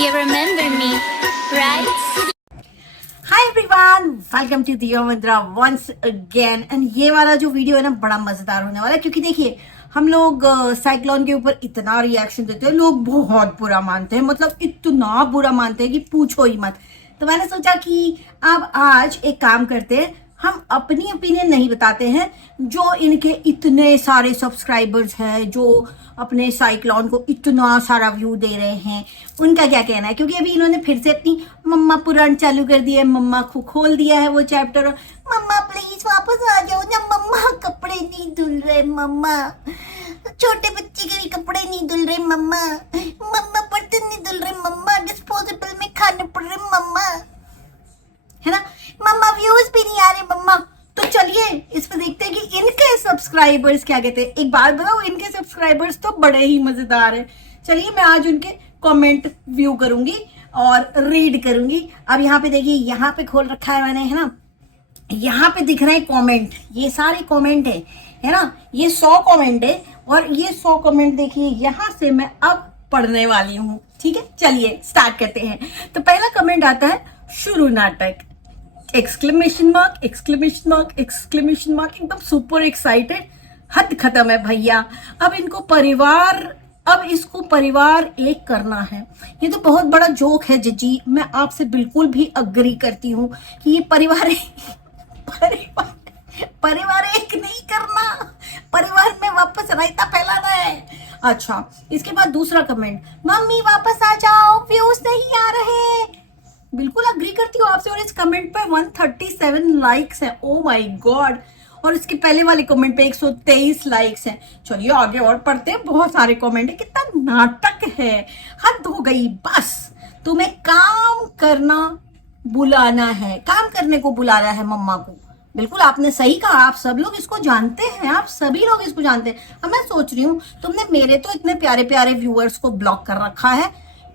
You remember me, right? Hi everyone, welcome to दियो मंत्रा once again. And ये वाला जो वीडियो है ना बड़ा मजेदार होने वाला है, क्योंकि देखिए हम लोग साइक्लोन के ऊपर इतना रिएक्शन देते हैं, लोग बहुत बुरा मानते हैं, मतलब इतना बुरा मानते हैं कि पूछो ही मत। तो मैंने सोचा कि अब आज एक काम करते हैं, हम अपनी ओपिनियन नहीं बताते हैं, जो इनके इतने सारे सब्सक्राइबर्स हैं, जो अपने साइक्लोन को इतना सारा व्यू दे रहे हैं, उनका क्या कहना है। क्योंकि अभी इन्होंने फिर से अपनी मम्मा पुराण चालू कर दिया है, मम्मा को खोल दिया है वो चैप्टर। मम्मा प्लीज वापस आ जाओ ना, मम्मा कपड़े नहीं धुल रहे, मम्मा छोटे बच्चे के भी कपड़े नहीं धुल रहे, मम्मा मम्मा बर्तन नहीं धुल रहे, मम्मा डिस्पोजेबल में खाने पड़ रहे, मम्मा है ना, मम्मा व्यूज भी नहीं आ रहे, मम्मा। तो चलिए इस पर देखते हैं कि इनके सब्सक्राइबर्स क्या कहते हैं। एक बात बताओ, इनके सब्सक्राइबर्स तो बड़े ही मजेदार हैं। चलिए मैं आज उनके कमेंट व्यू करूंगी और रीड करूंगी। अब यहाँ पे देखिए, यहाँ पे खोल रखा है मैंने, है ना, यहाँ पे दिख रहे हैं कमेंट, ये सारे कमेंट है ना, ये 100 कमेंट है और ये 100 कमेंट देखिए यहाँ से मैं अब पढ़ने वाली हूँ। ठीक है, चलिए स्टार्ट करते हैं। तो पहला कमेंट आता है, शुरू नाटक exclamation mark exclamation mark exclamation mark, एकदम सुपर एक्साइटेड, हद खत्म है भैया। अब इनको परिवार, अब इसको परिवार एक करना है। ये तो बहुत बड़ा जोक है जीजी, मैं आपसे बिल्कुल भी अग्री करती हूँ कि ये परिवार परिवार एक नहीं करना, परिवार में वापस रायता फैलाना है। अच्छा, इसके बाद दूसरा कमेंट, मम्मी वापस आ जाओ, व्यूज नहीं आ रहे। बिल्कुल अग्री करती हूँ आपसे। और इस कमेंट पे 137 लाइक्स हैं, ओ माय गॉड। और इसके पहले वाले कमेंट पे 123 लाइक्स हैं। चलिए आगे और पढ़ते हैं, बहुत सारे कमेंट है, कितना नाटक है, हद हो गई। बस तुम्हें काम करना बुलाना है, काम करने को बुलाना है मम्मा को। बिल्कुल आपने सही कहा, आप सब लोग इसको जानते हैं, आप सभी लोग इसको जानते हैं। अब मैं सोच रही हूँ, तुमने मेरे तो इतने प्यारे प्यारे व्यूअर्स को ब्लॉक कर रखा है,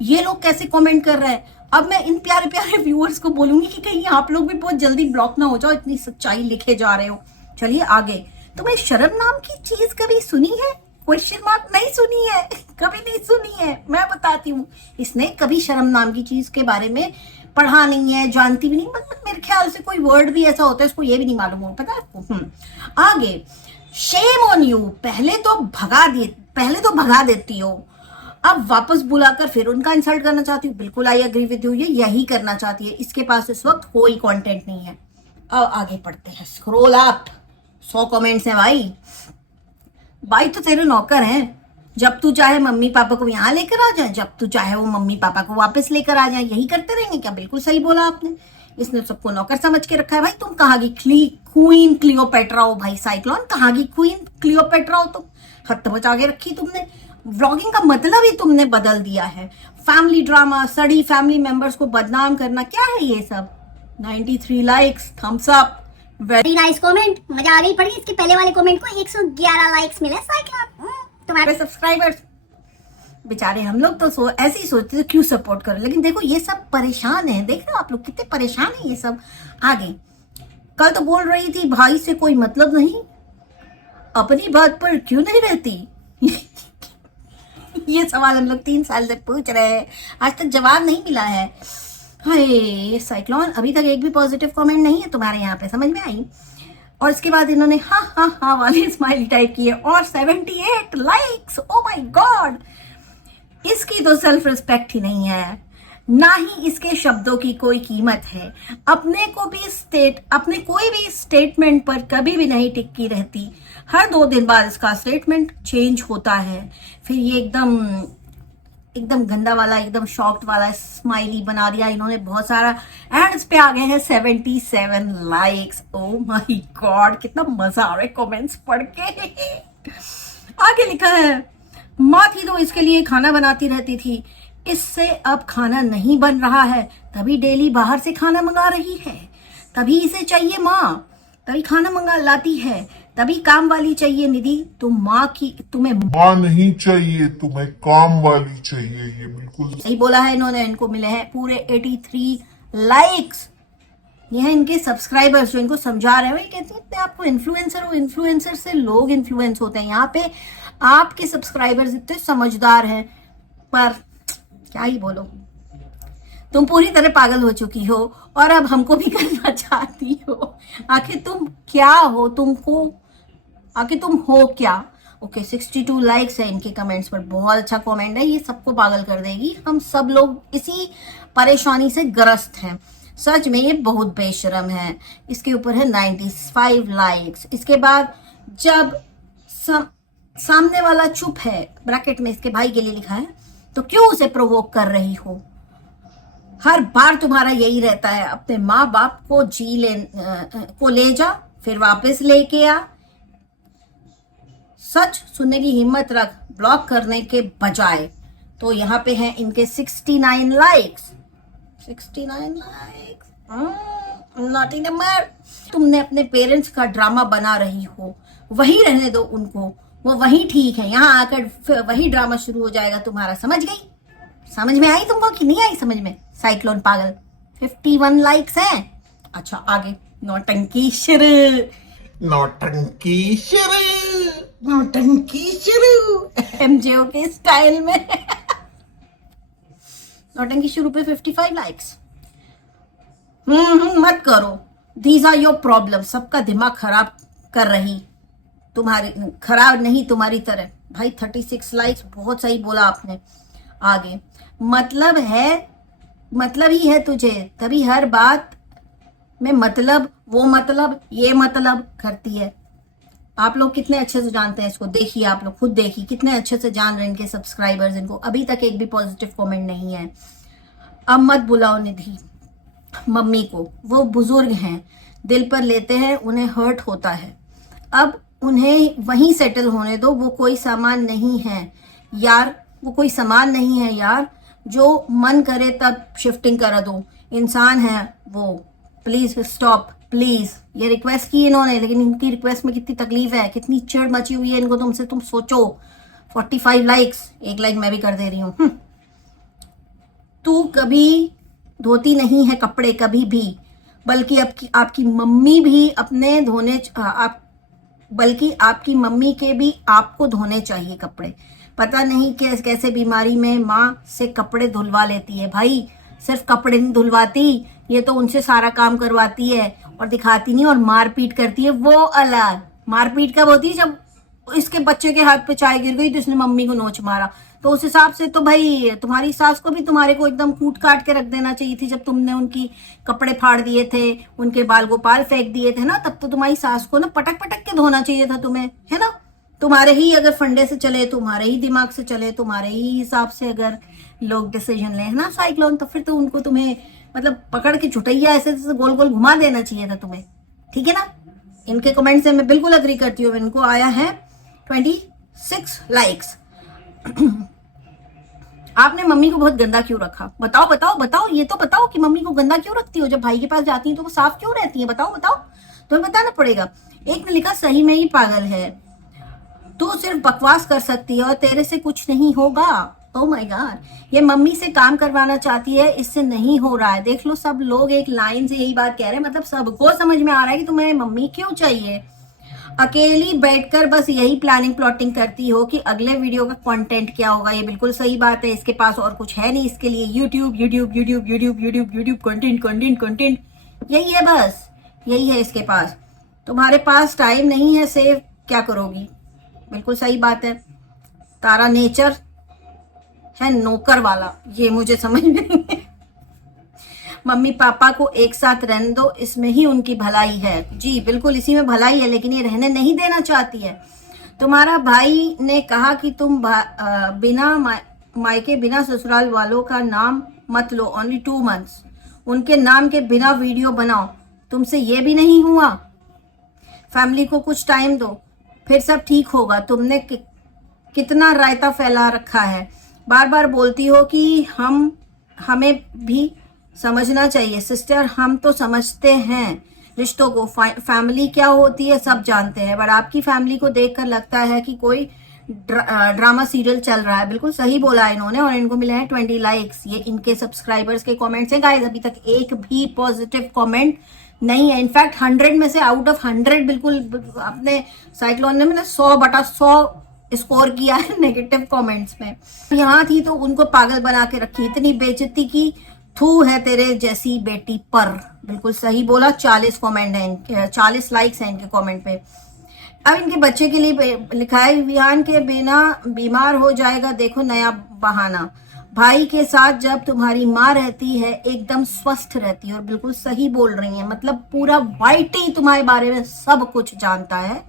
ये लोग कैसे कमेंट कर रहे हैं। अब मैं इन प्यारे प्यारे व्यूअर्स को बोलूंगी कि कहीं आप लोग भी बहुत जल्दी ब्लॉक ना हो जाओ, इतनी सच्चाई लिखे जा रहे हो। चलिए आगे, तुम्हें शर्म नाम की चीज कभी सुनी है? क्वेश्चन मार्क, नहीं सुनी है, कभी नहीं सुनी है। मैं बताती हूँ, इसने कभी शर्म नाम की चीज के बारे में पढ़ा नहीं है, जानती भी नहीं, मतलब मेरे ख्याल से कोई वर्ड भी ऐसा होता है इसको ये भी नहीं मालूम हो, पता है आपको। आगे, शेम ऑन यू, पहले तो भगा देती हो, अब वापस बुलाकर फिर उनका इंसल्ट करना चाहती हूँ। बिल्कुल आई एग्री विद यू, ये यही करना चाहती है, इसके पास इस वक्त कोई कंटेंट नहीं है। अब आगे पढ़ते हैं, स्क्रॉल अप, 100 कमेंट्स हैं भाई तो तेरे नौकर हैं, जब तू चाहे मम्मी पापा को यहाँ लेकर आ जाए, जब तू चाहे वो मम्मी पापा को वापस लेकर आ जाए, यही करते रहेंगे क्या? बिल्कुल सही बोला आपने, इसने सबको नौकर समझ के रखा है। भाई तुम कहाँ की क्वीन क्लियोपेट्रा हो भाई, साइक्लोन कहाँ की क्वीन क्लियोपेट्रा हो तुम, हद बचा के रखी तुमने। व्लॉगिंग का मतलब ही तुमने बदल दिया है, फैमिली ड्रामा, सड़ी फैमिली मेंबर्स को बदनाम करना, क्या है ये सब। 93 likes, thumbs up, very nice comment, मजा आ गई पढ़ी। इसके पहले वाले कमेंट को 111 लाइक्स मिले साइक्लोन। तुम्हारे सब्सक्राइबर्स बेचारे, हम लोग तो ऐसे ही सोचते थे क्यों सपोर्ट करो, लेकिन देखो ये सब परेशान है, देख रहे हो आप लोग कितने परेशान है ये सब। आगे, कल तो बोल रही थी भाई से कोई मतलब नहीं, अपनी बात पर क्यों नहीं रहती। ये सवाल हम लोग 3 साल से पूछ रहे हैं, आज तक जवाब नहीं मिला है। हाय साइक्लोन, अभी तक एक भी पॉजिटिव कमेंट नहीं है तुम्हारे यहाँ पे, समझ में आई। और इसके बाद इन्होंने हाँ हाँ हाँ वाले स्माइली टाइप किए और 78 लाइक्स, ओ माय गॉड। इसकी तो सेल्फ रिस्पेक्ट ही नहीं है, ना ही इसके शब्दों की कोई कीमत है, अपने कोई भी स्टेटमेंट पर कभी भी नहीं टिकी रहती, हर 2 दिन बाद इसका स्टेटमेंट चेंज होता है। फिर ये एकदम गंदा वाला, एकदम शॉक्ड वाला स्माइली बना दिया इन्होंने बहुत सारा, एंड इस पे आ गए हैं 77 लाइक्स। ओ माय गॉड, कितना मजा आ रहा है कमेंट्स पढ़ के। आगे लिखा है, माँ थी तो इसके लिए खाना बनाती रहती थी, इससे अब खाना नहीं बन रहा है, तभी डेली बाहर से खाना मंगा रही है, तभी इसे चाहिए माँ, तभी खाना मंगा लाती है, तभी काम वाली चाहिए निधि, तुम्हें माँ नहीं चाहिए, तुम्हें काम वाली चाहिए। ये बिल्कुल सही बोला है इन्होंने। इनको मिले हैं पूरे 83 लाइक्स। ये है इनके सब्सक्राइबर्स जो इनको समझा रहे हैं। भाई कहते हैं आपको इन्फ्लुएंसर हो, इन्फ्लुएंसर से लोग इन्फ्लुएंस होते हैं। यहाँ पे आपके सब्सक्राइबर्स इतने समझदार हैं, पर क्या ही बोलो, तुम पूरी तरह पागल हो चुकी हो और अब हमको भी करना चाहती हो। आखिर तुम क्या हो, आखिर तुम हो क्या? ओके 62 लाइक्स है इनके कमेंट्स पर, बहुत अच्छा कमेंट है, ये सबको पागल कर देगी। हम सब लोग इसी परेशानी से ग्रस्त हैं। सच में ये बहुत बेशरम है। इसके ऊपर है 95 लाइक्स। इसके बाद जब सामने वाला चुप है, ब्रैकेट में इसके भाई के लिए लिखा है, तो क्यों उसे प्रोवोक कर रही हो? हर बार तुम्हारा यही रहता है, अपने माँ बाप को ले जा, फिर वापस लेके आ। सच सुनने की हिम्मत रख, ब्लॉक करने के बजाय। तो यहाँ पे हैं इनके 69 लाइक्स। 69 likes, naughty number. तुमने अपने पेरेंट्स का ड्रामा बना रही हो, वही रहने दो उनको, वो वही ठीक है। यहाँ आकर वही ड्रामा शुरू हो जाएगा तुम्हारा। समझ गई? समझ में आई तुमको कि नहीं आई समझ में? साइक्लोन पागल। 51 लाइक्स हैं। अच्छा आगे, नौटंकी शुरू, नौटंकी शुरू, नौटंकी शुरू एमजेओ के स्टाइल में। नौटंकी शुरू पे 55 लाइक्स। मत करो, दीज आर योर प्रॉब्लम। सबका दिमाग खराब कर रही, तुम्हारी खराब नहीं तुम्हारी तरह। भाई 36 लाइक्स, बहुत सही बोला आपने। आगे, मतलब ही है तुझे, तभी हर बात में मतलब, वो मतलब, ये मतलब करती है। आप लोग कितने अच्छे से जानते हैं इसको, देखिए आप लोग खुद देखिए कितने अच्छे से जान रहे हैं इनके सब्सक्राइबर्स इनको। अभी तक एक भी पॉजिटिव कमेंट नहीं है। अब मत बुलाओ निधि मम्मी को, वो बुजुर्ग हैं, दिल पर लेते हैं, उन्हें हर्ट होता है। अब उन्हें वहीं सेटल होने दो। वो कोई सामान नहीं है यार, वो कोई सामान नहीं है यार, जो मन करे तब शिफ्टिंग करा दो। इंसान है वो। Please stop please. ये रिक्वेस्ट की इन्होंने, लेकिन इनकी रिक्वेस्ट में कितनी तकलीफ है, कितनी चिढ़ मची हुई है इनको तुमसे, तुम सोचो। 45 लाइक्स, एक लाइक मैं भी कर दे रही हूँ। तू कभी धोती नहीं है कपड़े, कभी भी, बल्कि आपकी मम्मी भी अपने धोने बल्कि आपकी मम्मी के भी आपको धोने चाहिए कपड़े। पता नहीं कैसे बीमारी में माँ से कपड़े धुलवा लेती है। भाई सिर्फ कपड़े नहीं धुलवाती, ये तो उनसे सारा काम करवाती है और दिखाती नहीं, और मारपीट करती है। वो अलग मारपीट कब होती है? जब इसके बच्चे के हाथ पे चाय गिर गई तो इसने मम्मी को नोच मारा। तो उस हिसाब से तो भाई तुम्हारी सास को भी तुम्हारे को एकदम कूट काट के रख देना चाहिए थी। जब तुमने उनकी कपड़े फाड़ दिए थे, उनके बाल गोपाल फेंक दिए थे ना, तब तो तुम्हारी सास को ना पटक पटक के धोना चाहिए था तुम्हें, है ना? तुम्हारे ही अगर फंडे से चले, तुम्हारे ही दिमाग से चले, तुम्हारे ही हिसाब से अगर लोग डिसीजन ले, है ना साइक्लोन, तो फिर तो उनको तुम्हें मतलब पकड़ के झुटैया ऐसे गोल गोल घुमा देना चाहिए था तुम्हें। ठीक है ना? इनके कमेंट से मैं बिल्कुल अग्री करती हूँ। इनको आया है 26 लाइक्स। आपने मम्मी को बहुत गंदा क्यों रखा? बताओ बताओ बताओ, ये तो बताओ कि मम्मी को गंदा क्यों रखती हो? जब भाई के पास जाती है तो वो साफ क्यों रहती है? बताओ बताओ, तुम्हें बताना पड़ेगा। एक ने लिखा सही में ही पागल है, तू सिर्फ बकवास कर सकती है और तेरे से कुछ नहीं होगा। ओह माय गॉड, ये मम्मी से काम करवाना चाहती है, इससे नहीं हो रहा है। देख लो, सब लोग एक लाइन से यही बात कह रहे हैं, मतलब सबको समझ में आ रहा है कि तुम्हें मम्मी क्यों चाहिए। अकेली बैठकर बस यही प्लानिंग प्लॉटिंग करती हो कि अगले वीडियो का कंटेंट क्या होगा। ये बिल्कुल सही बात है, इसके पास और कुछ है नहीं इसके लिए। YouTube YouTube YouTube YouTube YouTube YouTube content content content, यही है, बस यही है इसके पास। तुम्हारे पास टाइम नहीं है, सेव क्या करोगी? बिल्कुल सही बात है। तारा नेचर है नौकर वाला, ये मुझे समझ में नहीं है। मम्मी पापा को एक साथ रहने दो, इसमें ही उनकी भलाई है। जी बिल्कुल, इसी में भलाई है, लेकिन ये रहने नहीं देना चाहती है। तुम्हारा भाई ने कहा कि तुम बिना मायके बिना ससुराल वालों का नाम मत लो, ओनली 2 months। उनके नाम के बिना वीडियो बनाओ, तुमसे ये भी नहीं हुआ। फैमिली को कुछ टाइम दो, फिर सब ठीक होगा। तुमने कितना रायता फैला रखा है। बार बार बोलती हो कि हमें भी समझना चाहिए। सिस्टर, हम तो समझते हैं रिश्तों को, फैमिली क्या होती है सब जानते हैं, बट आपकी फैमिली को देखकर लगता है कि कोई ड्रामा सीरियल चल रहा है। बिल्कुल सही बोला इन्होंने, और इनको मिले हैं 20 लाइक्स। ये इनके सब्सक्राइबर्स के कमेंट्स हैं गाइस। अभी तक एक भी पॉजिटिव कमेंट नहीं है। इनफैक्ट 100 में से आउट ऑफ 100 बिल्कुल अपने साइक्लोन ने मैंने 100/100 स्कोर किया है नेगेटिव कमेंट्स में। यहाँ थी तो उनको पागल बना के रखी, इतनी बेइज्जती की थू है तेरे जैसी बेटी पर। बिल्कुल सही बोला। 40 कमेंट है, 40 लाइक्स हैं इनके कमेंट पे। अब इनके बच्चे के लिए लिखा है, विहान के बिना बीमार हो जाएगा, देखो नया बहाना। भाई के साथ जब तुम्हारी माँ रहती है एकदम स्वस्थ रहती है। और बिल्कुल सही बोल रही है, मतलब पूरा वाइट ही तुम्हारे बारे में सब कुछ जानता है।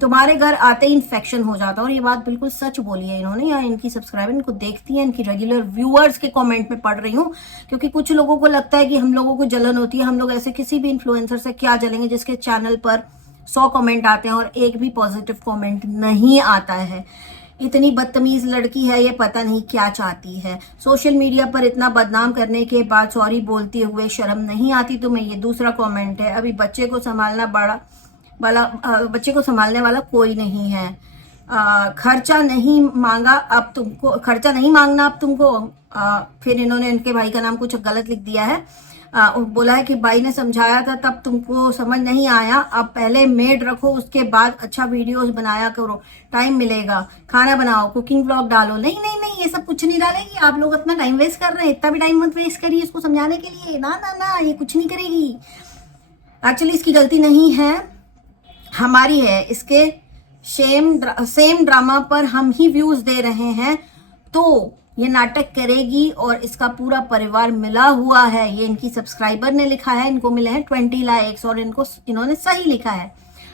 तुम्हारे घर आते ही इन्फेक्शन हो जाता है। और ये बात बिल्कुल सच बोली है इन्होंने। या इनकी सब्सक्राइबर इनको देखती है, इनकी रेगुलर व्यूअर्स के कमेंट में पढ़ रही हूँ। क्योंकि कुछ लोगों को लगता है कि हम लोगों को जलन होती है, हम लोग ऐसे किसी भी इन्फ्लुएंसर से क्या जलेंगे जिसके चैनल पर 100 कमेंट आते हैं और एक भी पॉजिटिव कमेंट नहीं आता है। इतनी बदतमीज लड़की है, ये पता नहीं क्या चाहती है। सोशल मीडिया पर इतना बदनाम करने के बाद सॉरी बोलते हुए शर्म नहीं आती तुम्हें। ये दूसरा कमेंट है, अभी बच्चे को संभालने वाला कोई नहीं है। खर्चा नहीं मांगना अब तुमको। फिर इन्होंने इनके भाई का नाम कुछ गलत लिख दिया है। बोला है कि भाई ने समझाया था तब तुमको समझ नहीं आया, अब पहले मेड रखो उसके बाद अच्छा वीडियोस बनाया करो, टाइम मिलेगा, खाना बनाओ, कुकिंग व्लॉग डालो। नहीं नहीं नहीं, ये सब कुछ नहीं डालेगी। आप लोग अपना टाइम वेस्ट कर रहे हैं, इतना भी टाइम मत वेस्ट करिए इसको समझाने के लिए। ना ना ना, ये कुछ नहीं करेगी। एक्चुअली इसकी गलती नहीं है, हमारी है। इसके सेम ड्रामा पर हम ही व्यूज दे रहे हैं, तो ये नाटक करेगी। और इसका पूरा परिवार मिला हुआ है। ये इनकी सब्सक्राइबर ने लिखा है, इनको मिले हैं 20 लाइक्स और इन्होंने सही लिखा है।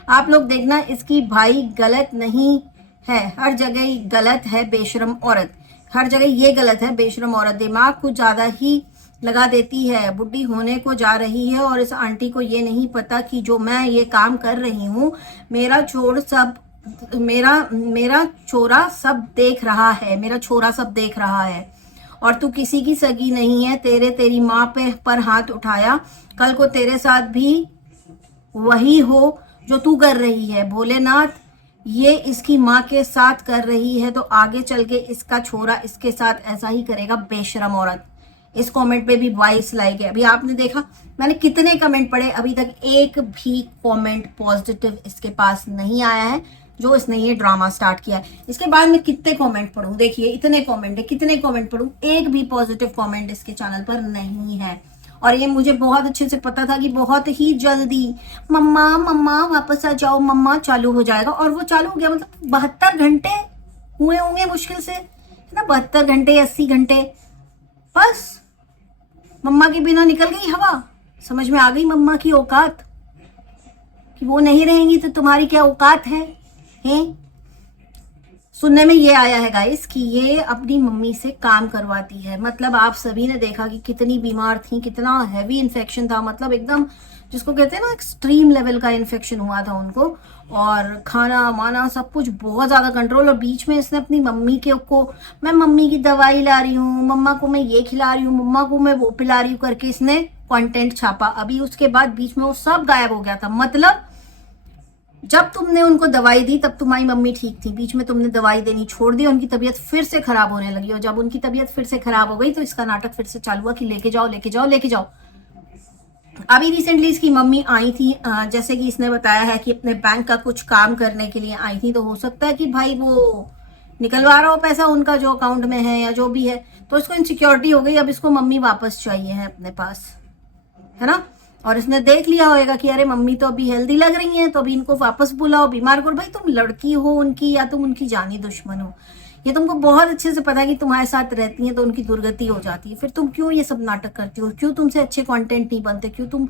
आप लोग देखना, इसकी भाई गलत नहीं है, हर जगह गलत है बेशरम औरत। हर जगह ये गलत है बेशरम औरत, दिमाग कुछ ज्यादा ही लगा देती है, बुढ़ी होने को जा रही है। और इस आंटी को ये नहीं पता कि जो मैं ये काम कर रही हूँ, मेरा छोरा सब देख रहा है। और तू किसी की सगी नहीं है, तेरी माँ पर हाथ उठाया, कल को तेरे साथ भी वही हो जो तू कर रही है। भोलेनाथ ये इसकी माँ के साथ कर रही है तो आगे चल के इसका छोरा इसके साथ ऐसा ही करेगा, बेशरम औरत। इस कमेंट पे भी 22 लाइक है। अभी आपने देखा मैंने कितने कमेंट पढ़े, अभी तक एक भी कमेंट पॉजिटिव इसके पास नहीं आया है जो इसने ये ड्रामा स्टार्ट किया है। इसके बाद मैं कितने कमेंट पढ़ूं, देखिए इतने कमेंट है, कितने कमेंट पढ़ूं, एक भी पॉजिटिव कमेंट इसके चैनल पर नहीं है। और ये मुझे बहुत अच्छे से पता था कि बहुत ही जल्दी मम्मा वापस आ जाओ मम्मा चालू हो जाएगा। और वो चालू हो गया, मतलब 72 घंटे हुए होंगे मुश्किल से, है ना, 72 घंटे 80 घंटे, बस मम्मा के बिना निकल गई हवा। समझ में आ गई मम्मा की औकात, कि वो नहीं रहेंगी तो तुम्हारी क्या औकात है। सुनने में ये आया है गाइस कि ये अपनी मम्मी से काम करवाती है। मतलब आप सभी ने देखा कि कितनी बीमार थी, कितना हैवी इन्फेक्शन था, मतलब एकदम जिसको कहते हैं ना एक्सट्रीम लेवल का इन्फेक्शन हुआ था उनको। और खाना वाना सब कुछ बहुत ज्यादा कंट्रोल। और बीच में इसने अपनी मम्मी मैं मम्मी की दवाई ला रही हूँ, मम्मा को मैं ये खिला रही हूँ, मम्मा को मैं वो पिला रही हूँ करके इसने कंटेंट छापा। अभी उसके बाद बीच में वो सब गायब हो गया था। मतलब जब तुमने उनको दवाई दी तब तुम्हारी मम्मी ठीक थी, बीच में तुमने दवाई देनी छोड़ दी, उनकी तबीयत फिर से खराब होने लगी। और जब उनकी तबीयत फिर से खराब हो गई तो इसका नाटक फिर से चालू हुआ कि लेके जाओ। अभी रिसेंटली इसकी मम्मी आई थी, जैसे कि इसने बताया है कि अपने बैंक का कुछ काम करने के लिए आई थी। तो हो सकता है कि भाई वो निकलवा रहा हो पैसा उनका जो अकाउंट में है या जो भी है, तो इसको इनसिक्योरिटी हो गई। अब इसको मम्मी वापस चाहिए है अपने पास, है ना। और इसने देख लिया होगा कि अरे मम्मी तो अभी हेल्दी लग रही हैं, तो अभी इनको वापस बुलाओ, बीमार करो। भाई तुम लड़की हो उनकी या तुम उनकी जानी दुश्मन हो, ये तुमको बहुत अच्छे से पता है कि तुम्हारे साथ रहती हैं तो उनकी दुर्गति हो जाती है। फिर तुम क्यों ये सब नाटक करती हो, क्यों तुमसे अच्छे कंटेंट नहीं बनते, क्यों तुम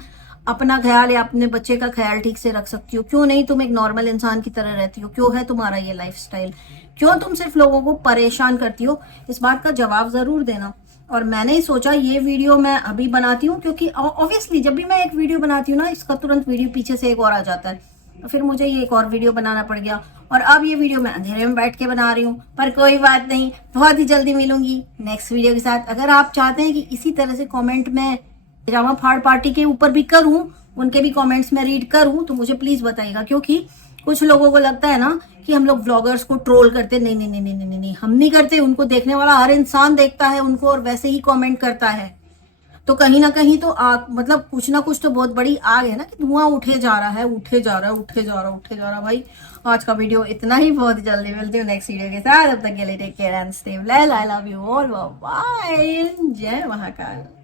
अपना ख्याल या अपने बच्चे का ख्याल ठीक से रख सकती हो, क्यों नहीं तुम एक नॉर्मल इंसान की तरह रहती हो, क्यों है तुम्हारा ये लाइफस्टाइल, क्यों तुम सिर्फ लोगों को परेशान करती हो। इस बात का जवाब जरूर देना। और मैंने सोचा ये वीडियो मैं अभी बनाती हूँ क्योंकि ऑब्वियसली जब भी मैं एक वीडियो बनाती हूँ ना, इसका तुरंत वीडियो पीछे से एक और आ जाता है, तो फिर मुझे ये एक और वीडियो बनाना पड़ गया। और अब ये वीडियो मैं अंधेरे में बैठ के बना रही हूँ, पर कोई बात नहीं, बहुत ही जल्दी मिलूंगी नेक्स्ट वीडियो के साथ। अगर आप चाहते हैं कि इसी तरह से कमेंट में ड्रामा फाड़ पार्टी के ऊपर भी करूँ, उनके भी कमेंट्स में रीड करूँ, तो मुझे प्लीज बताइएगा। क्योंकि कुछ लोगों को लगता है ना कि हम लोग व्लॉगर्स को ट्रोल करते, नहीं नहीं नहीं नहीं नहीं नहीं, हम नहीं करते। उनको देखने वाला हर इंसान देखता है उनको और वैसे ही कमेंट करता है। तो कहीं ना कहीं तो मतलब कुछ ना कुछ तो बहुत बड़ी आग है ना, कि धुआं उठे जा रहा है। भाई आज का वीडियो इतना ही, बहुत जल्दी मिलती हूँ नेक्स्ट वीडियो के साथ। अब तक के लिए take care and stay well, I love you all, bye, जय महाकाल।